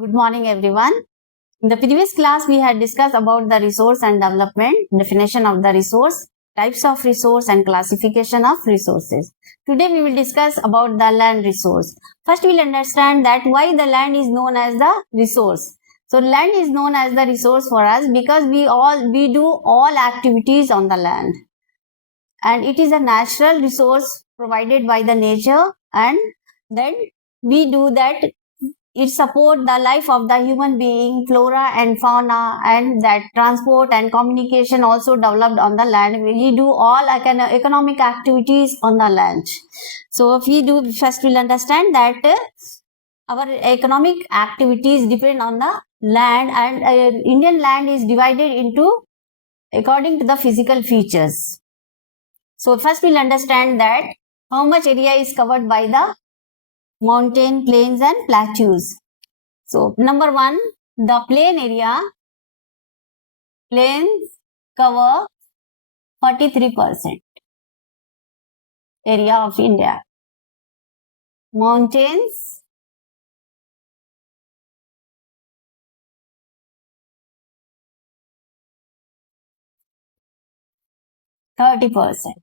Good morning, everyone. In the previous class, we had discussed about the resource and development, definition of the resource, types of resource and classification of resources. Today, we will discuss about the land resource. First, we will understand that why the land is known as the resource. So, land is known as the resource for us because we do all activities on the land. And it is a natural resource provided by the nature, and then we do that. It supports the life of the human being, flora and fauna, and that transport and communication also developed on the land. We do all economic activities on the land. So if we do, first we'll understand that our economic activities depend on the land, and Indian land is divided into according to the physical features. So first we'll understand that how much area is covered by the mountain, plains and plateaus. So number one, the plain area, plains cover 43% area of India. Mountains 30%.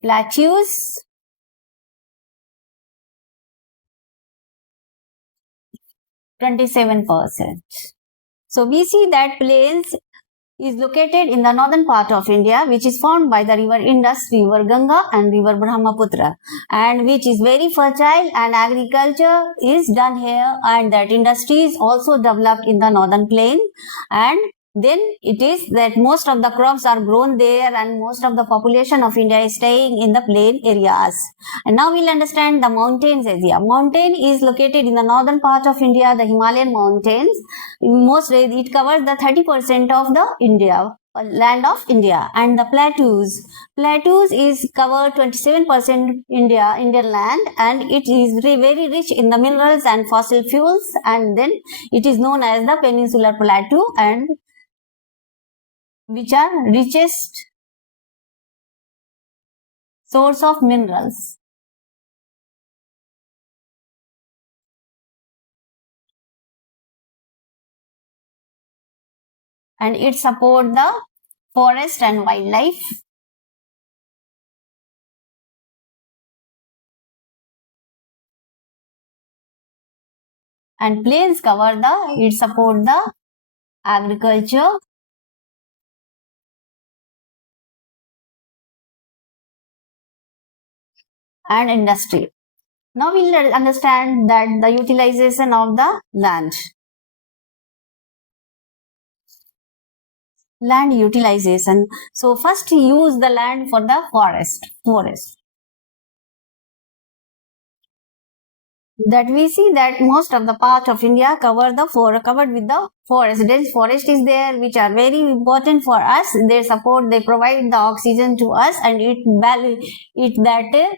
Plateaus 27%. So we see that plains is located in the northern part of India, which is formed by the river Indus, river Ganga and river Brahmaputra, and which is very fertile, and agriculture is done here, and that industry is also developed in the northern plain, and then it is that most of the crops are grown there, and most of the population of India is staying in the plain areas. And now we'll understand the mountains area. Mountain is located in the northern part of India, the Himalayan mountains. It covers the 30% of the India, land of India. And the plateaus is cover 27% Indian land, and it is very rich in the minerals and fossil fuels, and then it is known as the peninsular plateau, and which are richest source of minerals. And it support the forest and wildlife. And plains it support the agriculture and industry. Now we'll understand that the utilization of the land. Land utilization. So first use the land for the forest. That we see that most of the part of India covered with the forest. Dense forest is there, which are very important for us. They provide the oxygen to us, and it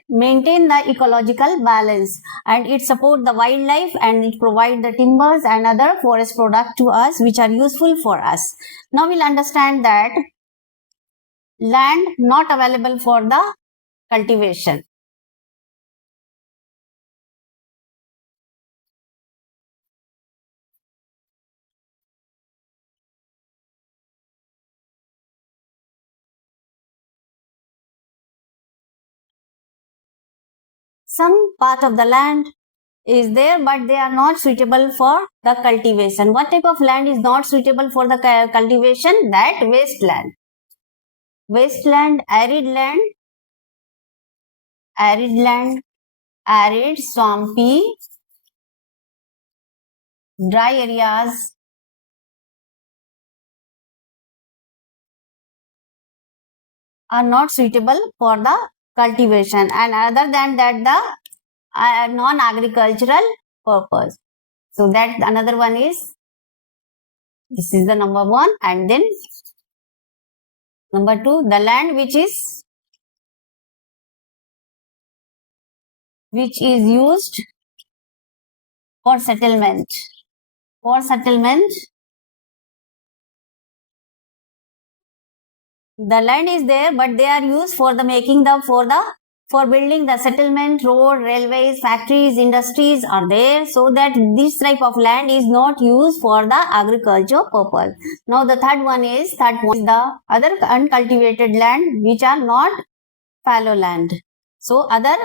maintain the ecological balance, and it support the wildlife, and it provide the timbers and other forest product to us, which are useful for us. Now we'll understand that land not available for the cultivation. Some part of the land is there, but they are not suitable for the cultivation. What type of land is not suitable for the cultivation? That wasteland. Wasteland, arid land, arid, swampy, dry areas, are not suitable for the cultivation, and other than that, the non-agricultural purpose. So that another one is, this is the number one, and then number two, the land which is used for settlement. The land is there, but they are used for the for building the settlement, road, railways, factories, industries are there, so that this type of land is not used for the agriculture purpose. Now the third one is the other uncultivated land which are not fallow land. So other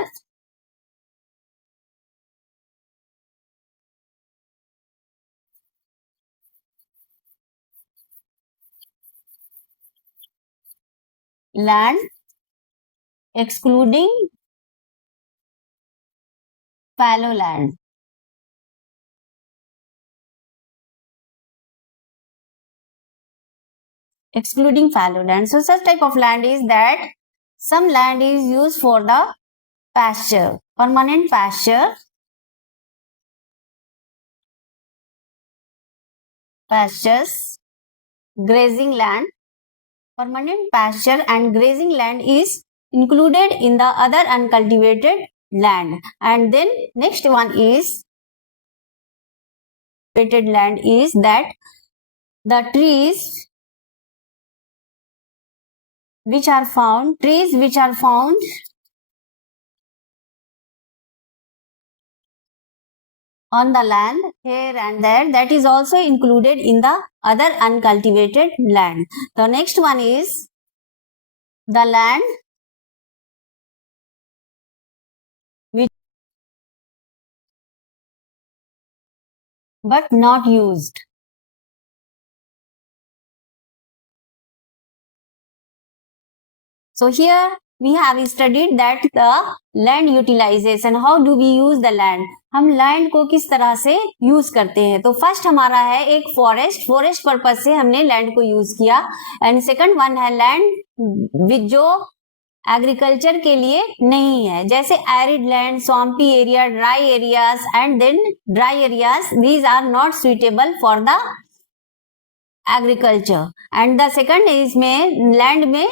land excluding fallow land. Excluding fallow land. So such type of land is that some land is used for the pasture, permanent pasture, pastures, grazing land. Permanent pasture and grazing land is included in the other uncultivated land. And then next one is cultivated land is that the trees which are found on the land here and there, that is also included in the other uncultivated land. The next one is the land which but not used. So here we have studied that the land utilization, how do we use the land, हम land को किस तरह से use करते हैं. तो first हमारा है एक फॉरेस्ट पर्पज से हमने लैंड को यूज किया. एंड सेकंड वन है लैंड जो एग्रीकल्चर के लिए नहीं है, जैसे arid land, swampy area, dry areas and then dry areas, these are not suitable for the agriculture. And the second इसमें लैंड में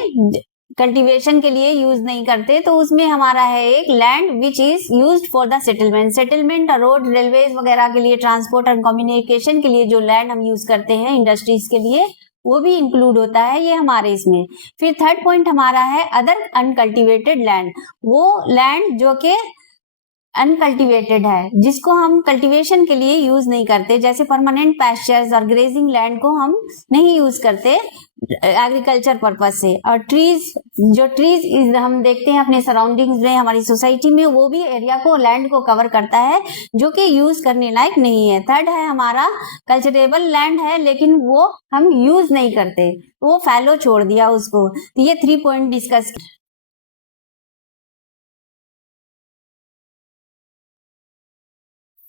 कल्टीवेशन के लिए यूज नहीं करते, तो उसमें हमारा है एक land which is used for the settlement, road, railways वगैरह के लिए, ट्रांसपोर्ट एंड कम्युनिकेशन के लिए जो लैंड हम यूज करते हैं इंडस्ट्रीज के लिए, वो भी इंक्लूड होता है ये हमारे इसमें. फिर थर्ड पॉइंट हमारा है अदर अनकल्टिवेटेड लैंड, वो लैंड जो कि अनकल्टिवेटेड है, जिसको हम कल्टीवेशन के लिए यूज नहीं करते, जैसे परमानेंट पैस्चर्स और ग्रेजिंग लैंड को हम नहीं यूज करते एग्रीकल्चर पर्पज से. और ट्रीज हम देखते हैं अपने सराउंडिंग्स में, हमारी सोसाइटी में, वो भी एरिया को, लैंड को कवर करता है जो कि यूज करने लायक नहीं है. थर्ड है हमारा कल्चरेबल लैंड है लेकिन वो हम यूज नहीं करते, वो फैलो छोड़ दिया उसको. तो ये 3 पॉइंट डिस्कस.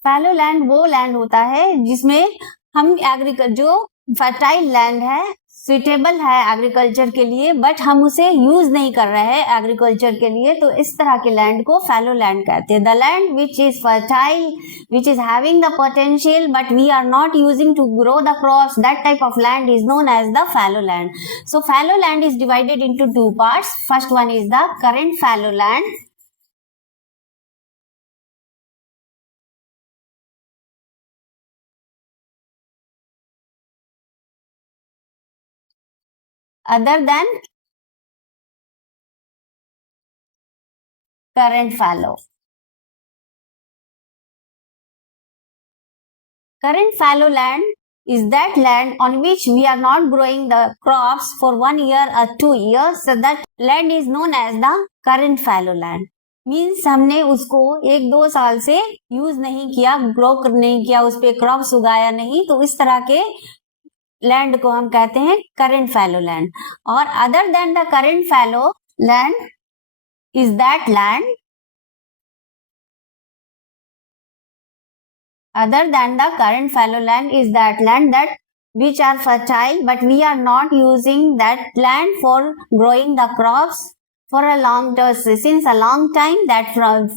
फैलो लैंड वो लैंड होता है जिसमें हम जो फर्टाइल लैंड है, सुइटेबल है एग्रीकल्चर के लिए, बट हम उसे यूज नहीं कर रहे हैं एग्रीकल्चर के लिए, तो इस तरह के लैंड को फैलो लैंड कहते हैं. The land which is fertile, which is having the potential but we are not using to grow the crops, that type of land is known as the fallow land. So fallow land is divided into 2 parts. First one is the current fallow land. Other than current fallow. Current fallow land is that land on which we are not growing the crops for 1 year or 2 years. So that land is known as the current fallow land. Means हमने उसको 1-2 साल से use नहीं किया, grow नहीं किया, उस पर क्रॉप्स उगाया नहीं, तो इस तरह के लैंड को हम कहते हैं करंट फैलो लैंड. और other than the current fallow land is that land, other than the current fallow land is that land that which are fertile but we are not using that land for growing the crops for a long term, since a long time, that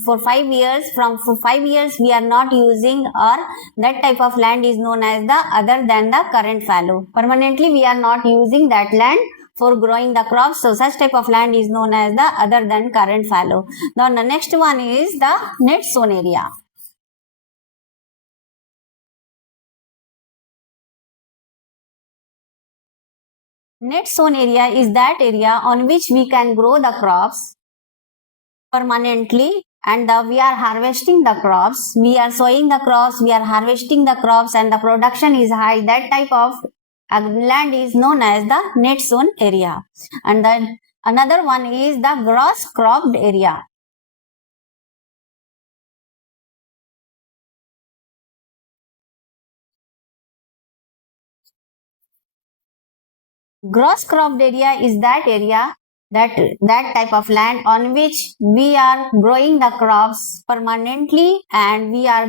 for 5 years we are not using, or that type of land is known as the other than the current fallow. Permanently we are not using that land for growing the crops, so such type of land is known as the other than current fallow. Now the next one is the net sown area. Net sown area is that area on which we can grow the crops permanently, and we are harvesting the crops, we are sowing the crops, we are harvesting the crops, and the production is high. That type of land is known as the net sown area. And then another one is the gross cropped area. Gross cropped area is that area, that type of land on which we are growing the crops permanently, and we are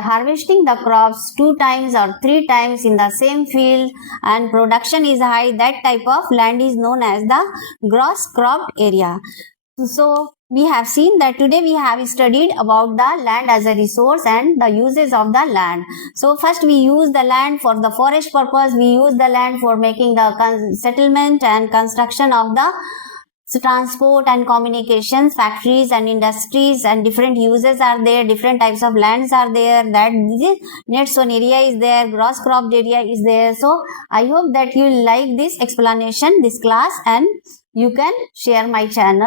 harvesting the crops 2 times or 3 times in the same field, and production is high. That type of land is known as the gross cropped area. So we have seen that today we have studied about the land as a resource and the uses of the land. So first we use the land for the forest purpose, we use the land for making the settlement and construction of the transport and communications, factories and industries, and different uses are there, different types of lands are there, that this net sown area is there, gross cropped area is there. So I hope that you like this explanation, this class, and you can share my channel.